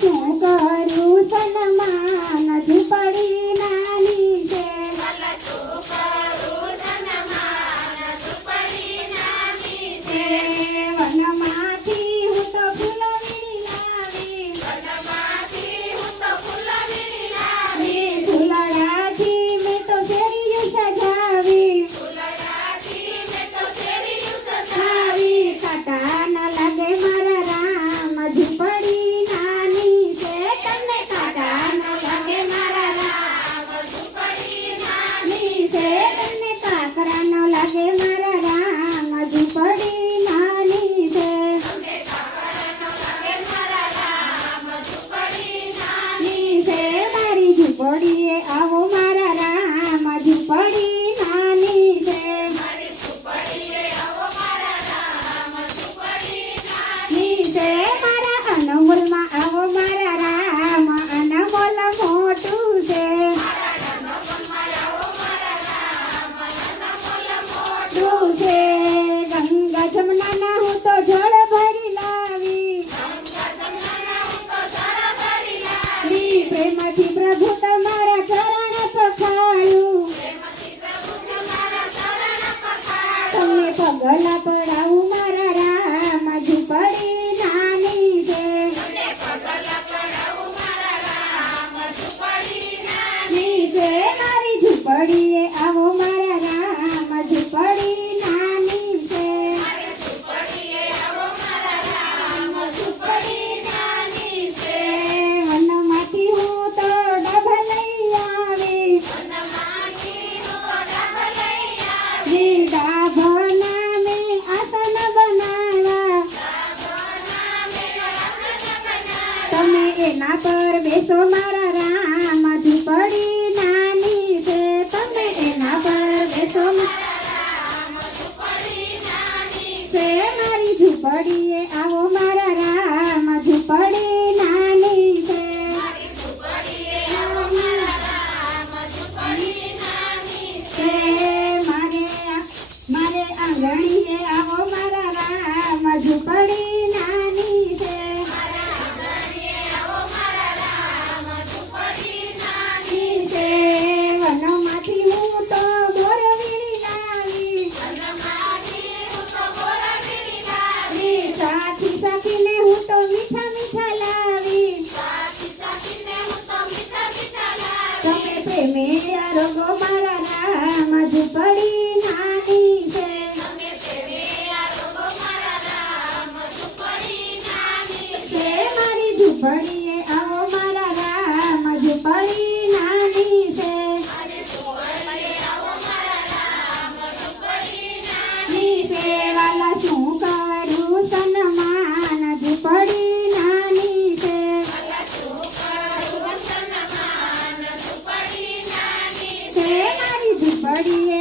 શું કરું સન્માન ઝૂંપડી નાની છે વનમાંથી હું તો ફૂલો વીણી લાવી ફૂલડાથી મેં તો શેરીયું સજાવી કાંટા ન લાગે મારા રામ ઝૂંપડી નાની છે તમને કાંટા ન લાગે મારા રામ ઝૂંપડી નાની છે તમને કાકરા ન લાગે મારા રામ ઝૂંપડી નાની છે મારી ઝૂંપડીએ આવો મારા રામ ઝૂંપડી નાની છે મારા અનમોલમાં આવો મારા રામ અનમોલ મોટું છે ગંગા જમનાના હું તો જળ ભરી લાવી પ્રેમથી પ્રભુ તમારા ચરણ પખાડું તમને પગલા પડાવું મારા રામ ઝૂંપડી નાની છે મારી ઝૂંપડીએ આવો મારા રામ ઝૂંપડી નાની છે વનમાંથી હું તો ડબ લઈ આવી ડાભના મેં આસન બનાવ્યા તમે એના પર બેસો મારા રામ ઝૂંપડી નાની છે તમે એના પર બેસો મારી ઝૂંપડીએ આવો મારા રામ ઝૂંપડી નાની છે મારે આંગણીએ આવો મારા રામ ઝૂંપડી નાની છે વનમાંથી હું તો બોર વીણી લાવી સાથી સાથીને હું તો મીઠા મીઠા લાવી તમે પ્રેમે આરોગો મારા રામ ઝૂંપડી નાની છે મારી ઝૂંપડીએ આવો મારા રામ ઝૂંપડી નાની છે વાલા શું કરું સન્માન ઝૂંપડી નાની છે મારી ઝૂંપડીએ